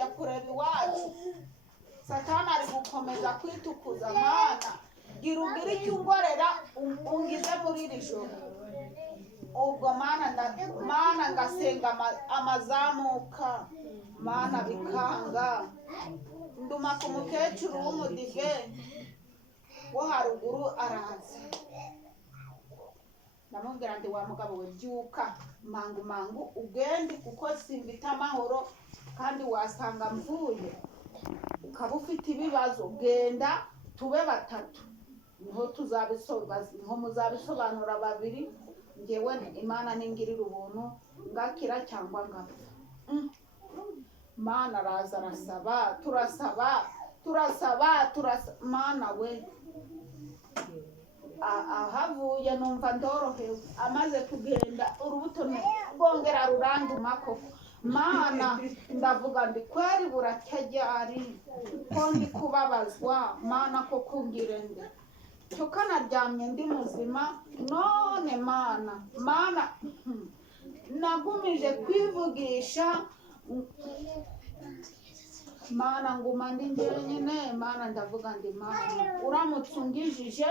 kujya kureba iwacu. Satani ari gukomeza kwitukuza. Mana gira ugire icyo ungorera ungize muri iri joro. Ubwo mana ngasenga amazamuka, mana bikanga. Nduma ku mukecuru w'umudige wo haruguru araza, ndamubwira ndi wa mugabo we byuka mangu ugende kuko simfite amahoro kandi wasanga mvuye ukaba ufite ibibazo. Genda tube batatu niho muzabisobanura babiri. Ngewe Imana ningirira ubuntu ngakira cyangwa ngapfa. Mana araza arasaba, turasaba Mana we. Ahavuye numva ndorohewe. Amaze kugenda urubuto rwongera ruranduma koko. Mana ndavuga ndi kweri buracyajyari ko ndi kubabazwa. Mana koko ngire nde cyuka naryamye ndi muzima none. Mana nagumije kwivugisha. Mana nguma ndi njyenyine. Mana ndavuga ndi Mana uramutse ungijije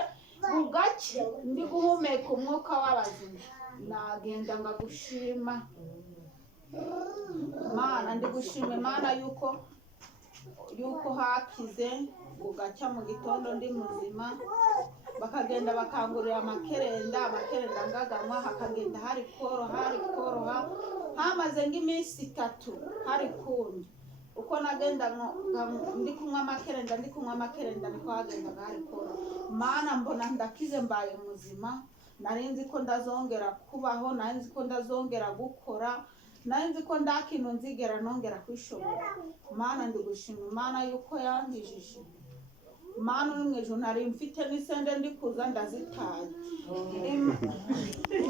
bugake ndi guhumeka umwuka w'abazima, nagenda ngagushima. Mana ndi gushima Imana yuko hakize bugacya mu gitondo ndi muzima. Bakagenda bakangurira amakerenda ngaganwa, hakagenda hari koroha. Hamaze nk'iminsi 3 hari kundi. Uko nagenda ndi kunywa amakerenda niko hagendaga hari koroha. Mana mbona ndakize mbaye muzima. Narinzi ko ndazongera kubaho, narinzi ko ndazongera gukora, narinzi ko ndakintu nzigera nongera kwishobora. Mana ndi gushima Imana yuko yangijije. Mana uri mu ijuru nari mfite n'isende ndi kuza ndazitaye.